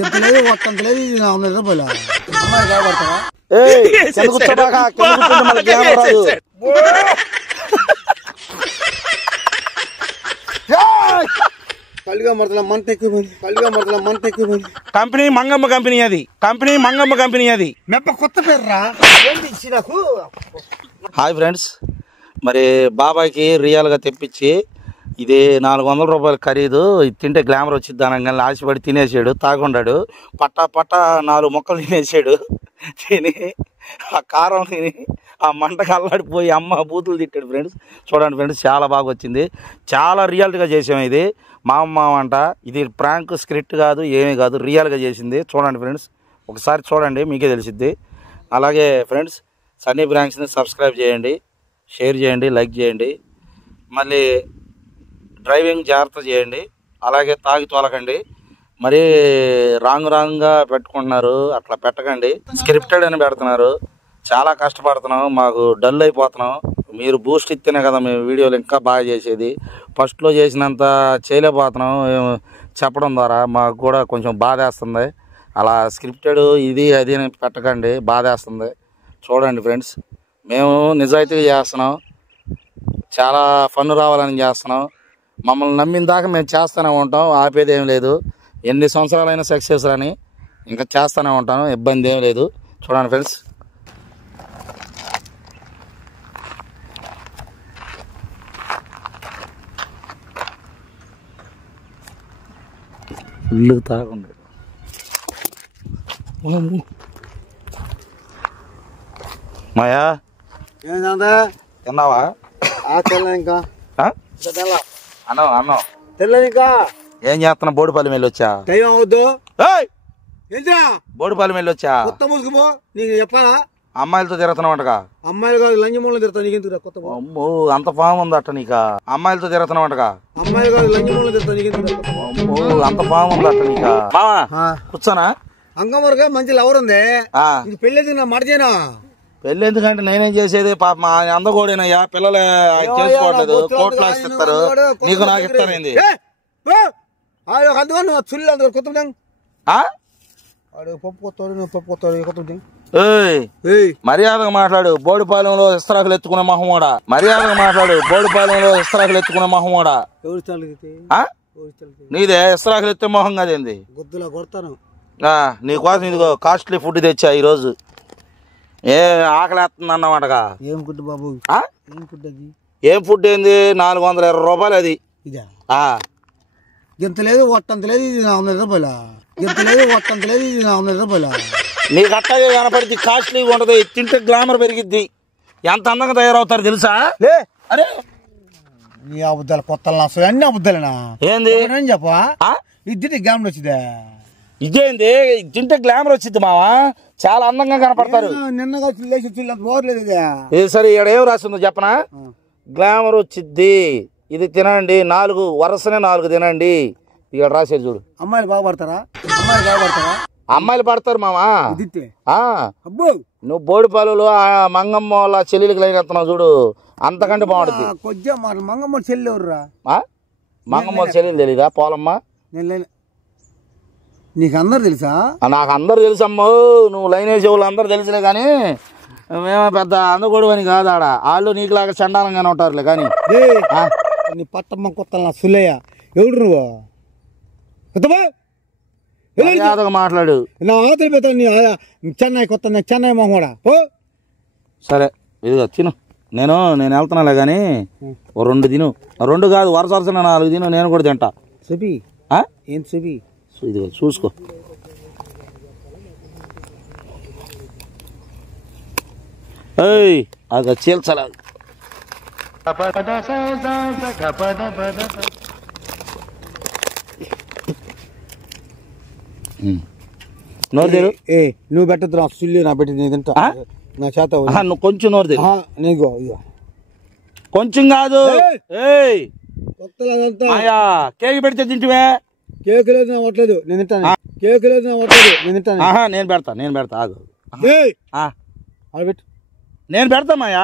ఎంత లేదు మొత్తం లేదు 100 రూపాయలు అమ్మాయి కాపాడతారా కలిగా మరతల మంట ఎక్కువ కంపెనీ మంగమ్మ కంపెనీ అది మెప్ప కొత్త పేర్రా నాకు. హాయ్ ఫ్రెండ్స్, మరి బాబాయ్కి రియల్గా తెప్పించి ఇది 400 రూపాయలు ఖరీదు, ఇది తింటే గ్లామర్ వచ్చింది అనగానే ఆశపడి తినేసాడు. తాగుండాడు పట్టా 4 ముక్కలు తినేసాడు. తిని ఆ కారం తిని ఆ మంటకు అల్లాడిపోయి అమ్మ బూతులు తిట్టాడు. ఫ్రెండ్స్ చూడండి ఫ్రెండ్స్, చాలా బాగా వచ్చింది, చాలా రియల్గా చేసాము. ఇది మా అమ్మ అంట, ఇది ప్రాంక్ స్క్రిప్ట్ కాదు, ఏమీ కాదు, రియల్గా చేసింది. చూడండి ఫ్రెండ్స్, ఒకసారి చూడండి మీకే తెలిసిద్ది. అలాగే ఫ్రెండ్స్, సన్నీ ప్రాంక్స్ని సబ్స్క్రైబ్ చేయండి, షేర్ చేయండి, లైక్ చేయండి. మళ్ళీ డ్రైవింగ్ జాగ్రత్త చేయండి, అలాగే తాగి తోలకండి. మరి రాంగ్గా పెట్టుకుంటున్నారు, అట్లా పెట్టకండి. స్క్రిప్టెడ్ అని పెడుతున్నారు, చాలా కష్టపడుతున్నాం, మాకు డల్ అయిపోతున్నాం. మీరు బూస్ట్ ఇస్తేనే కదా మేము వీడియోలు ఇంకా బాగా చేసేది. ఫస్ట్లో చేసినంత చేయలేకపోతున్నాం చెప్పడం ద్వారా, మాకు కూడా కొంచెం బాధేస్తుంది. అలా స్క్రిప్టెడ్ ఇది అది అని పెట్టకండి, బాధేస్తుంది. చూడండి ఫ్రెండ్స్, మేము నిజాయితీగా చేస్తున్నాం, చాలా ఫన్ రావాలని చేస్తున్నాం. మమ్మల్ని నమ్మిన దాకా మేము చేస్తూనే ఉంటాం, ఆపేది ఏం లేదు. ఎన్ని సంవత్సరాలైనా సక్సెస్ అని ఇంకా చేస్తూనే ఉంటాను, ఇబ్బంది ఏం లేదు. చూడండి ఫ్రెండ్స్, ఇల్లు తాగండి. మాయా తిన్నావా? ఇంకా అన్నం తెల్లని ఇంకా ఏం చేస్తున్నా? బోడిపల్లి వెళ్ళి వచ్చా. దైవం అవద్దు బోడిపల్లి వెళ్ళి వచ్చా. కొత్త ముసుగుమో నీకు చెప్పాలా? అమ్మాయిలతో తిరుగుతున్నావంటగా. అమ్మాయిలు కాదు లంజమూలలో తిరుగుతా, నీకెందుకు కొత్త? అమ్మో, అంత ఫామ్ ఉందట నీకు. అమ్మాయిలతో తిరుగుతున్నావంటగా. అమ్మాయిలు కాదు లంజమూలలో తిరుగుతా, నీకెందుకు? అమ్మో, అంత ఫామ్ ఉందట నీకు. కూర్చోనా? అంగమూరగా మంచి లవర్ ఉంది, పెళ్ళేది నా మాట చేయనా? పెళ్ళి ఎందుకంటే నేనేం చేసేది? పాప మా అందగోడేనయ్యా, పిల్లలు చేసుకోవట్లేదు, కోట్లు ఆశిస్తారు, నీకు నాకు ఇస్తారేంది? మర్యాదగా మాట్లాడు, బోడిపాలెంలో ఇస్తరాకులు ఎత్తుకునే మొహమోడా. మర్యాదగా మాట్లాడు, బోడిపాలెంలో ఇస్తరాకులు ఎత్తుకునే మొహమోడా. నీదే ఇస్తరాకులు ఎత్తే మొహం కదేంది? గుద్దులా కొడతాను. నీకోసం ఇదిగో కాస్ట్లీ ఫుడ్ తెచ్చా ఈరోజు. ఏ ఆకలి వేస్తుంది అన్నమాటగా. ఏం ఫుడ్ బాబు? ఏం ఫుడ్ ఏంది? 420 రూపాయలు అది. ఇంత లేదు ఒట్టంత లేదు, ఇది 100 రూపాయలు. ఇంత లేదు ఒట్టంత లేదు, ఇది 100 రూపాయలు. నీకు అట్టాగే కనపడిద్ది, కాస్ట్లీగా ఉంటది, తింటే గ్లామర్ పెరిగిద్ది. ఎంత అందంగా తయారవుతారు తెలుసా? అరే నీ అబద్ధాలు కొత్తలు అసలు అన్ని అబద్ధాలేనా? ఏంది చెప్పా? ఇది గ్యామ్ వచ్చిందా? ఇదేంది? తింటే గ్లామర్ వచ్చింది మావా, చాలా అందంగా కనపడతారు. నిన్నగా పోర్లేదు ఇది. సరే, ఇక్కడ ఏం రాసిందో చెప్పనా? గ్లామర్ వచ్చిద్ది, ఇది తినండి, 4 వరుసనే 4 తినండి. ఇక్కడ రాసేది చూడు. అమ్మాయిలు బాగుపడతారా? అమ్మాయిలు పడతారు మావా. అబ్బో, నువ్వు బోడిపాలలో మంగమ్మ వాళ్ళ చెల్లెలికి లైనెత్తున్నావు చూడు, అంతకంటే బాగుంటుంది. కొంచెం మంగమ్మ చెల్లి ఎవర్రా? మంగమ్మ వాళ్ళ చెల్లెలు తెలీదా? పోలమ్మ. నీకు అందరు తెలుసా? నాకు అందరు తెలుసమ్మో, నువ్వు లైన్ వేసే వాళ్ళు అందరు తెలుసులే, కానీ మేమే పెద్ద అందకూడదు అని కాదు. ఆడ వాళ్ళు నీకులాగా చండాలంగానే ఉంటారులే. కానీ నీ పట్టమ్మ కొత్త నా సుల్లయ్య ఎవడు నువ్వు? మర్యాదగా మాట్లాడు. నా ఆతలు పెద్ద చెన్నై కొత్త, చెన్నై మొహోడా. సరే ఇదిగో తిను, నేను వెళ్తున్నాలే, కానీ 2 తిను. 2 కాదు, వరుస 4 తిను, నేను కూడా తింటా. చూపి ఏం చూపి? ఇదిగో చూసుకో. అది చీల్చాల. నోరు తెరు. నువ్వు పెట్టద్దు, నా సుల్లి నా పెట్టి నేను తింటా, నా చేత. నువ్వు కొంచెం నోరు తెరు. నీకు కొంచెం కాదు, కేక్ పెడితే తింటువే. కేక్ లేదు నా వట్లేదు, నేను తింటాను. కేక్ లేదు నా వట్లేదు, నేను తింటాను. నేను పెడతా ఆగు. పెట్టు, నేను పెడతా మాయా.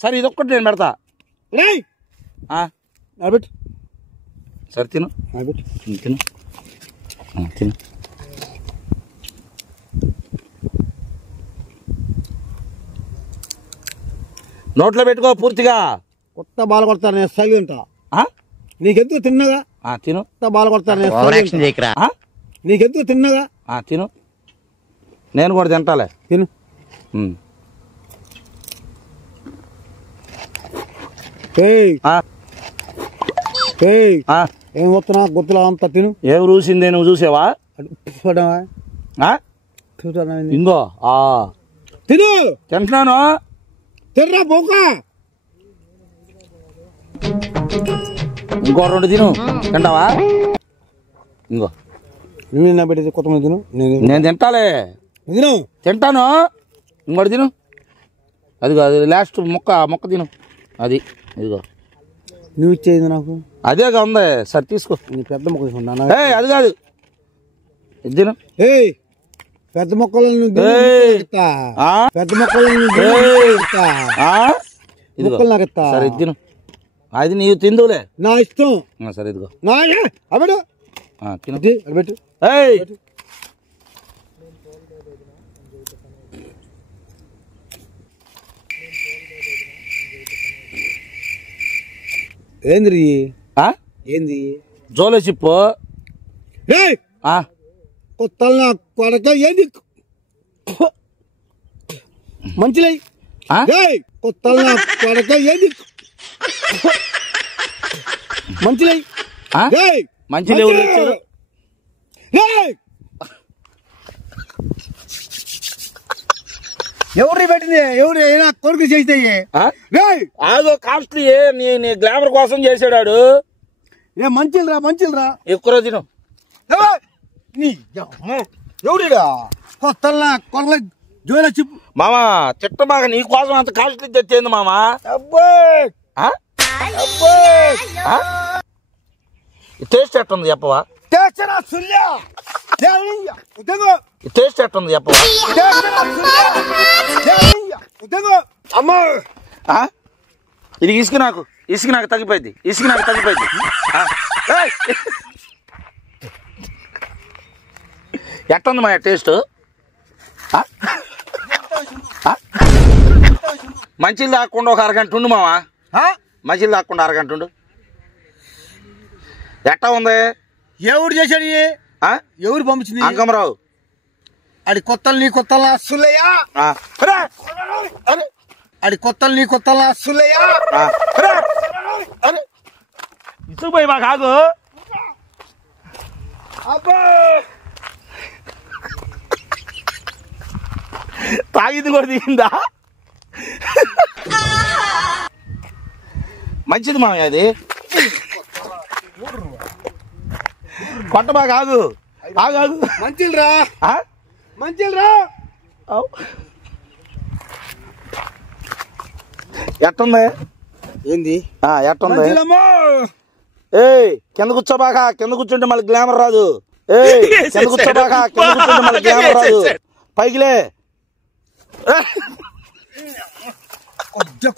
సరే, ఇదొక్కటి నేను పెడతా. పెట్టు. సరే తిను, తిను. నోట్లో పెట్టుకో పూర్తిగా. కొత్త బాల కొడతాను నేను సైలెంట్. నీకెందుకు తిన్నగా తిను. కొత్త బాల కొడతాను నేను నీకెందుకు తిన్నగా తిను. నేను కూడా తింటాలే. తిను. ఏం వస్తున్నా గుర్తులా అంతా తిను. ఏం చూసిందే నువ్వు చూసావా? ఇంకో తిను. తింటున్నాను. తిర్రా బొక్క. ఇంకో 2 తిను. తింటావా? ఇంకో నువ్వు పెట్టేది కొత్త తిను. నేను తింటాలే. తిను. తింటాను. ఇంకోటి తిను. అదిగో అది లాస్ట్ మొక్క తిను. అది ఇదిగో నువ్వు ఇచ్చేది నాకు అదేగా ఉంది. సరే తీసుకో. నీ పెద్ద మొక్క తీసుకున్నా. అది కాదు ఇది తిను. పెద్ద మొక్కలు పెద్ద మొక్కలు నాకు ఇస్తా. సరే ఇది తిను. అది నీవు తిందులే. నా ఇష్టం. సరే ఇదిగో అబడు తిను. పెట్టు. ఏంది ఏంది జోలో చిప్పు కొత్తలు నా కొడక ఏంది మంచిలై కొత్తలు నా కొడక ఏంది మంచిలై మంచి ఎవరు పెట్టింది? ఎవరు అయినా కొడుకు చేస్తే ఆగో కాస్ట్లీ నీ గ్లామర్ కోసం చేసాడు. మంచిరా ఎక్కువ తిను. ఎవరిరా కొత్తల్లా కొడల జోల చెప్పు మామా. చిట్టమాక నీ కోసం అంత కాస్ట్లీ తెచ్చేది మామా. టేస్ట్ ఎట్టుంది చెప్పవా? టేస్ట్ ఎట్టుంది చెప్పవా? ఇది ఇసుక నాకు తగ్గిపోయింది. ఎట్టుంది మా టేస్ట్? మంచిలు దాక్కుండా ఒక అరగంట ఉండు మావా. మంచిలు దాక్కుండా అరగంట ఉండు. ఎట్టా ఉంది? ఎవరు చేశాడు? ఎవరు పంపించింది? అంకమరావు. అది కొత్తలు నీ కొత్తలు అస్సులయ్యా. అది కొత్తలు నీ కొత్తలు అస్సులయ్యా. ఇసుకుపోయి మా కాదు. తాగింది కూడా దిగిందా? మంచిది మామయ్య. అది కొట్టబా కాదు. మంచిరా ఎట్టుంది? ఏంది ఎట్టుంది? కింద కూర్చోబాక. కింద కూర్చుంటే మళ్ళీ గ్లామర్ రాదు. కింద కూర్చోబాక. కింద కూర్చుంటే మళ్ళీ గ్లామర్ రాదు. పైకిలే.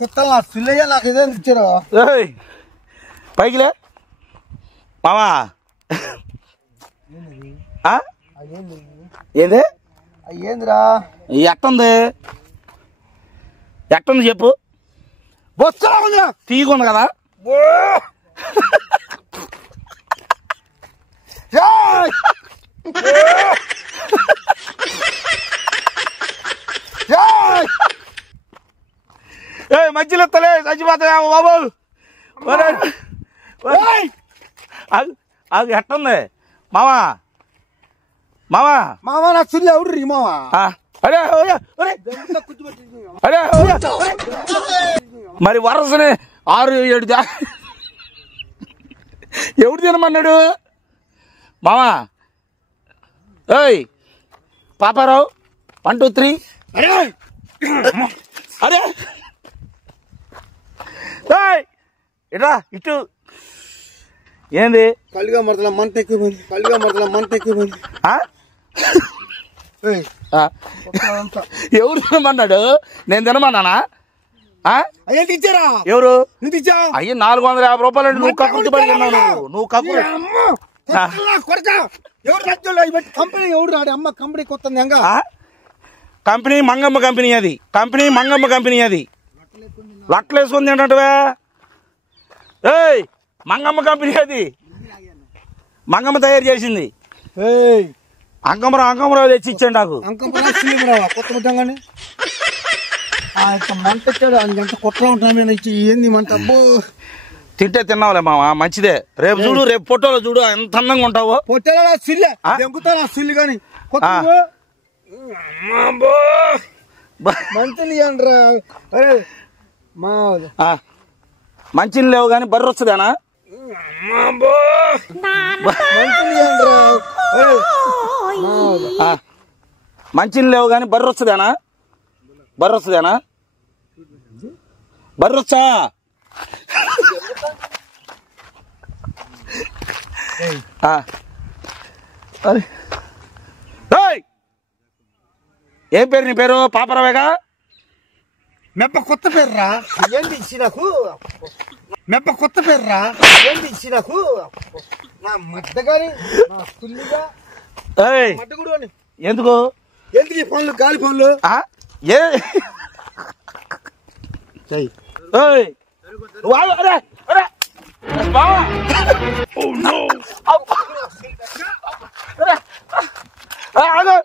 కొత్తలు అస్సులయ్యా. నాకు ఇదే ఇచ్చారు. పైకిలే మామా. ఏంది? ఏందిరా? ఎట్టుంది చెప్పు. బొత్స తీయకుంది కదా. మధ్యలో ఎత్తలే చచ్చిపోతాయేమో బాబు. అది ఎట్టుంది మామా? నా సుల్లి ఎవరు మావా? మరి వరసనే 6-7 దాకా ఎవడు తినమన్నాడు మామా? పాపారావు 1 2 3. అరే ఇట్రా ఇటు. ఏంది? కలిగా మరదల మంట ఎక్కువ. ఎవరు తినమన్నాడు? నేను తినమన్నానా? ఇచ్చారా? ఎవరు? అయ్యి 450 రూపాయలు. నువ్వు కక్కుర్తి పడి తిన్నావు. నువ్వు కక్కురు. కంపెనీ ఎవడు రాడు? అమ్మ కంపెనీ కొత్త కంపెనీ మంగమ్మ కంపెనీ. అది లట్లు వేసుకుంది ఏంటంటే ఏయ్ మంగమ్మ కంపెనీ అది మంగమ్మ తయారు చేసింది అంకమరావు తెచ్చి ఇచ్చాడు నాకు కొత్త ముట్టంగానే మంట ఇచ్చాడు అంత కొత్తగా ఉంటాను నేను ఇచ్చి ఏంది మంట అబ్బో తింటే తిన్నావులే మామ మంచిదే రేపు చూడు రేపు ఫోటోలో చూడు ఎంత అందంగా ఉంటావో పొట్టేలా సిల్లే దెంగుతాను సిల్లు కానీ మంచిని అంటారా అరే మా మంచిని లేవు కానీ బర్రె వస్తుందేనా మంచిని లేవు కానీ బర్రె వస్తుందేనా బర్రె వచ్చా ఏం పేరు నీ పేరు పాపరావేగా మెప్ప కొత్త పేర్రా ఏంది ఇచ్చి నాకు మెప్ప కొత్త పేర్రా ఏంది ఇచ్చి నాకు నా మద్దగాని నా కుల్లిగా మద్దగుడు అని ఎందుకు ఈ ఫోన్లు గాలి ఫోన్లు ఏ ఆగు